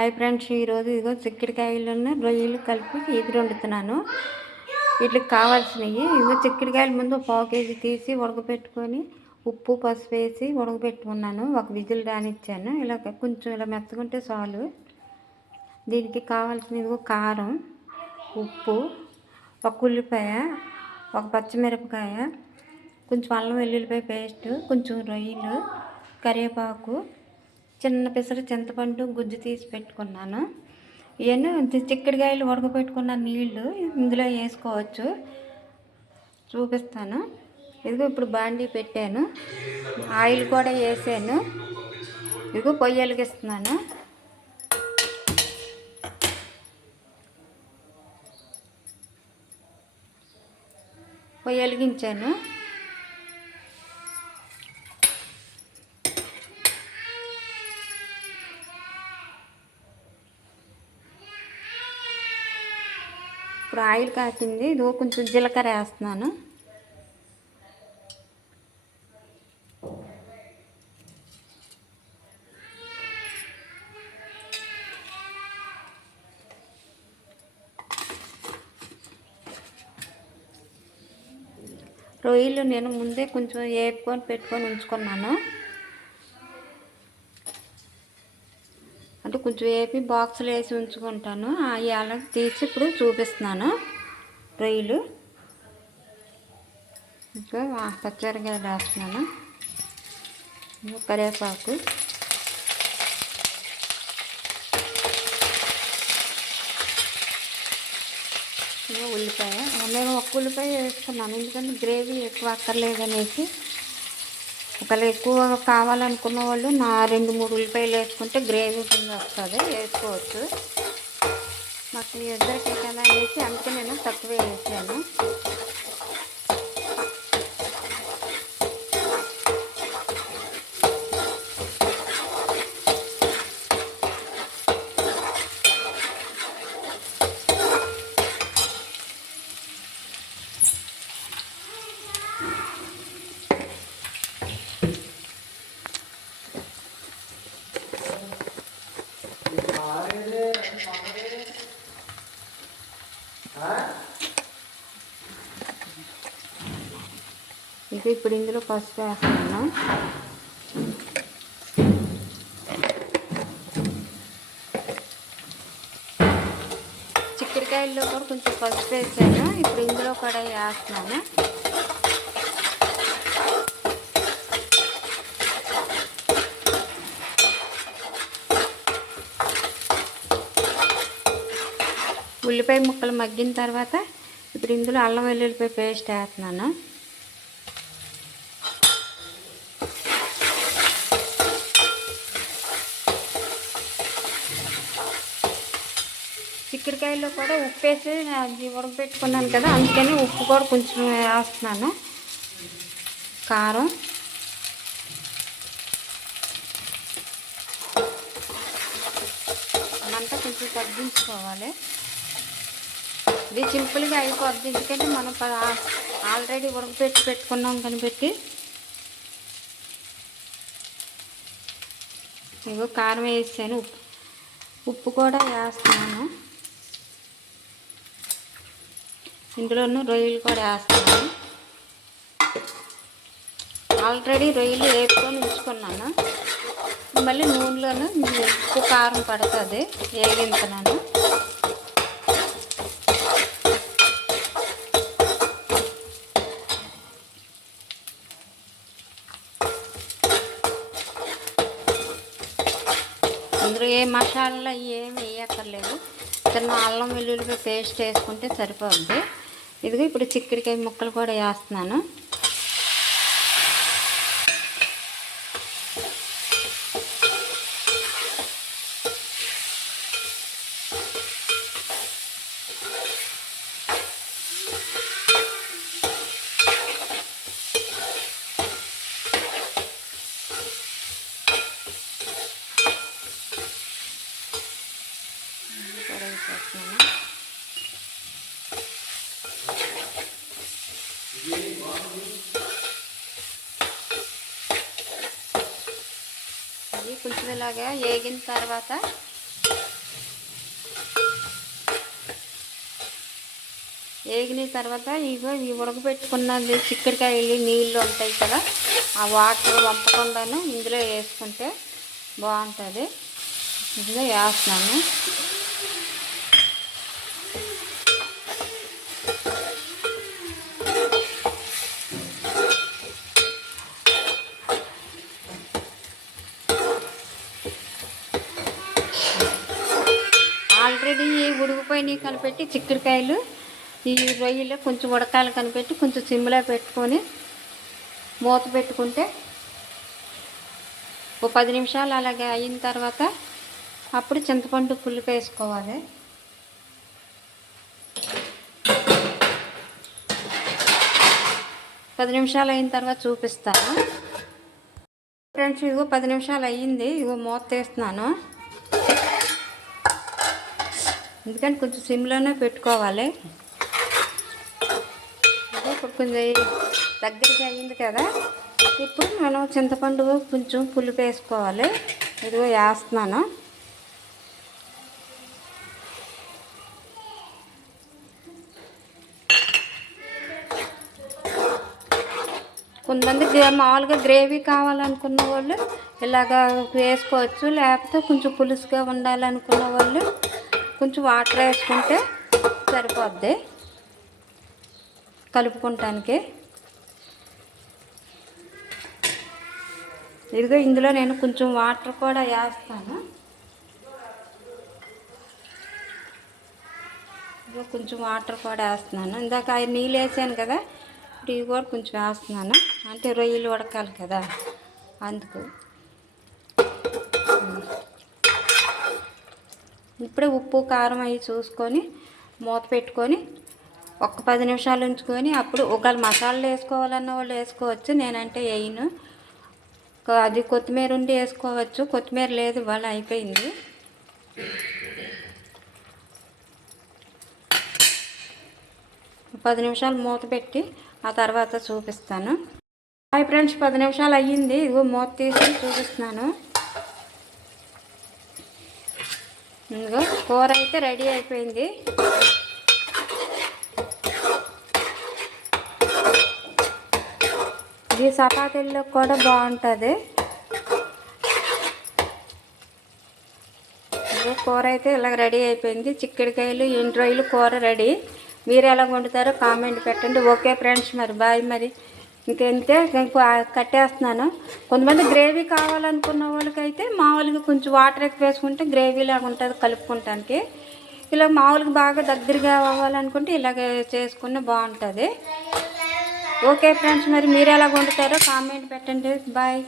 Hi friends, ఈరోజు ఇదిగో చిక్కుడుకాయలను రొయ్యలు కలిపి ఎగురు వండుతున్నాను. వీటికి కావాల్సినవి ఇదిగో చిక్కుడుకాయల ముందు 1/4 కేజీ తీసి ఉడకబెట్టుకొని ఉప్పు పసుపు వేసి ఉడకబెట్టుకున్నాను. ఒక విజిల్ రానిచ్చాను. ఇలా కొంచెం ఇలా మెత్తకుంటే చాలు. దీనికి కావాల్సిన ఇదిగో కారం, ఉప్పు, ఒక ఉల్లిపాయ, ఒక పచ్చిమిరపకాయ, కొంచెం అల్లం వెల్లుల్లిపాయ పేస్ట్, కొంచెం రొయ్యలు, కరివేపాకు, చిన్న పిసరు చింతపండు గుజ్జు తీసి పెట్టుకున్నాను. ఇవన్నీ చిక్కుడుకాయలు ఉడకపెట్టుకున్న నీళ్ళు ఇందులో వేసుకోవచ్చు. చూపిస్తాను. ఇదిగో ఇప్పుడు బాండీ పెట్టాను, ఆయిల్ కూడా వేసాను. ఇదిగో పొయ్యి వెలిగిస్తున్నాను. పొయ్యి వెలిగించాను. ఇప్పుడు ఆయిల్ కాచింది. ఇదిగో కొంచెం జీలకర్ర వేస్తున్నాను. రొయ్యలు నేను ముందే కొంచెం వేపుకొని పెట్టుకొని ఉంచుకున్నాను. అంటే కొంచెం వేపి బాక్సులు వేసి ఉంచుకుంటాను. అలా తీసి ఇప్పుడు చూపిస్తున్నాను. రొయ్యలు ఇంకా పచ్చిమిరపకాయలు వేస్తున్నాను. కరివేపాకు, ఉల్లిపాయ. నేను ఒక ఉల్లిపాయ వేసుకున్నాను, ఎందుకంటే గ్రేవీ ఎక్కువ అక్కర్లేదు అనేసి. ఒకవేళ ఎక్కువ కావాలనుకున్న వాళ్ళు 2-3 ఉల్లిపాయలు వేసుకుంటే గ్రేవీ కింద వస్తుంది, వేసుకోవచ్చు. మాకు ఇద్దరికే కదా అనేసి అందుకే నేను తక్కువ వేసాను. ఇక ఇప్పుడు ఇందులో పసుపు వేస్తున్నాను. చిక్కుడుకాయల్లో కూడా కొంచెం పసుపు వేసాను. ఇప్పుడు ఇందులో కూడా వేస్తున్నాను. ఉల్లిపాయ ముక్కలు మగ్గిన తర్వాత ఇప్పుడు ఇందులో అల్లం వెల్లుల్లిపాయ పేస్ట్ వేస్తున్నాను. చిక్కుడుకాయల్లో కూడా ఉప్పు వేసి ఉడకపెట్టుకున్నాను కదా, అందుకని ఉప్పు కూడా కొంచెం వేస్తున్నాను. కారం, అంతా కొంచెం తగ్గించుకోవాలి. ఇది సింపుల్గా అయిపోద్ది, ఎందుకంటే మనం ఆల్రెడీ పెట్టుకున్నాం కనిపెట్టి. ఇగో కారం వేసాను, ఉప్పు కూడా వేస్తున్నాను. ఇందులోనూ రొయ్యలు కూడా వేస్తున్నాను. ఆల్రెడీ రొయ్యలు వేసుకొని ఉంచుకున్నాను. మళ్ళీ నూనెలోనూ ఉప్పు కారం పడుతుంది, వేగించున్నాను. అందులో ఏ మసాలా ఏమి వేయక్కర్లేదు. చిన్న అల్లం వెల్లుల్లిపాయ పేస్ట్ వేసుకుంటే సరిపోద్ది. ఇదిగో ఇప్పుడు చిక్కుడుకాయ ముక్కలు కూడా వేస్తున్నాను. ఇది కొంచెం ఇలాగా వేగిన తర్వాత వేగిన తర్వాత ఇగో ఈ ఉడకబెట్టుకున్నది చిక్కుడుకాయలు నీళ్ళు ఉంటాయి కదా, ఆ వాటర్ వంపకుండాను ఇందులో వేసుకుంటే బాగుంటుంది. ఇందులో వేస్తున్నాను. ఆల్రెడీ ఉడికిపోయినవి కనిపెట్టి చిక్కుడుకాయలు ఈ రొయ్యలు కొంచెం ఉడకాలి కనిపెట్టి కొంచెం సిమ్లో పెట్టుకొని మూత పెట్టుకుంటే ఓ 10 నిమిషాలు అలాగే అయిన తర్వాత అప్పుడు చింతపండు పులుపు వేసుకోవాలి. పది నిమిషాలు అయిన తర్వాత చూపిస్తాను ఫ్రెండ్స్. ఇగో 10 నిమిషాలు అయ్యింది. ఇగో మూత తీస్తున్నాను. ఎందుకంటే కొంచెం సిమ్లోనే పెట్టుకోవాలి. ఇప్పుడు కొంచెం దగ్గరికి అయ్యింది కదా, ఇప్పుడు మనం చింతపండు కొంచెం పులుపు వేసుకోవాలి. ఇదిగో వేస్తున్నాను. కొంతమంది మామూలుగా గ్రేవీ కావాలనుకున్న వాళ్ళు ఇలాగా వేసుకోవచ్చు. లేకపోతే కొంచెం పులుసుగా ఉండాలనుకున్న వాళ్ళు కొంచెం వాటర్ వేసుకుంటే సరిపోద్ది కలుపుకుంటానికి. ఇదిగో ఇందులో నేను కొంచెం వాటర్ కూడా వేస్తాను. ఇదిగో కొంచెం వాటర్ కూడా వేస్తున్నాను. ఇందాక నీళ్ళు వేసాను కదా, ఇప్పుడు ఇవి కూడా కొంచెం వేస్తున్నాను. అంటే రొయ్యలు ఉడకాలి కదా, అందుకు. ఇప్పుడే ఉప్పు కారం అవి చూసుకొని మూత పెట్టుకొని ఒక 10 నిమిషాలు ఉంచుకొని అప్పుడు ఒకవేళ మసాలాలు వేసుకోవాలన్న వాళ్ళు వేసుకోవచ్చు. నేనంటే వేయను. అది కొత్తిమీర ఉండి వేసుకోవచ్చు. కొత్తిమీర లేదు, ఇవాళ అయిపోయింది. పది నిమిషాలు మూత పెట్టి ఆ తర్వాత చూపిస్తాను. హాయ్ ఫ్రెండ్స్, 10 నిమిషాలు అయ్యింది. ఇదిగో మూత తీసి చూపిస్తున్నాను. ఇదిగో కూర అయితే రెడీ అయిపోయింది. ఇది చపాతీల్లో కూడా బాగుంటుంది. ఇదిగో కూర అయితే ఇలా రెడీ అయిపోయింది. చిక్కుడుకాయలు ఎండు రొయ్యలు కూర రెడీ. మీరు ఎలా వండుతారో కామెంట్ పెట్టండి. ఓకే ఫ్రెండ్స్, మరి బాయ్. మరి ఇంకంతే, కట్టేస్తున్నాను. కొంతమంది గ్రేవీ కావాలనుకున్న వాళ్ళకైతే మామూలుగా కొంచెం వాటర్ ఎక్కువ వేసుకుంటే గ్రేవీ లాగా ఉంటుంది కలుపుకుంటానికి. ఇలా మామూలుగా బాగా దగ్గరగా అవ్వాలనుకుంటే ఇలాగ చేసుకుని బాగుంటుంది. ఓకే ఫ్రెండ్స్, మరి మీరు ఎలా వండుతారో కామెంట్ పెట్టండి. బాయ్.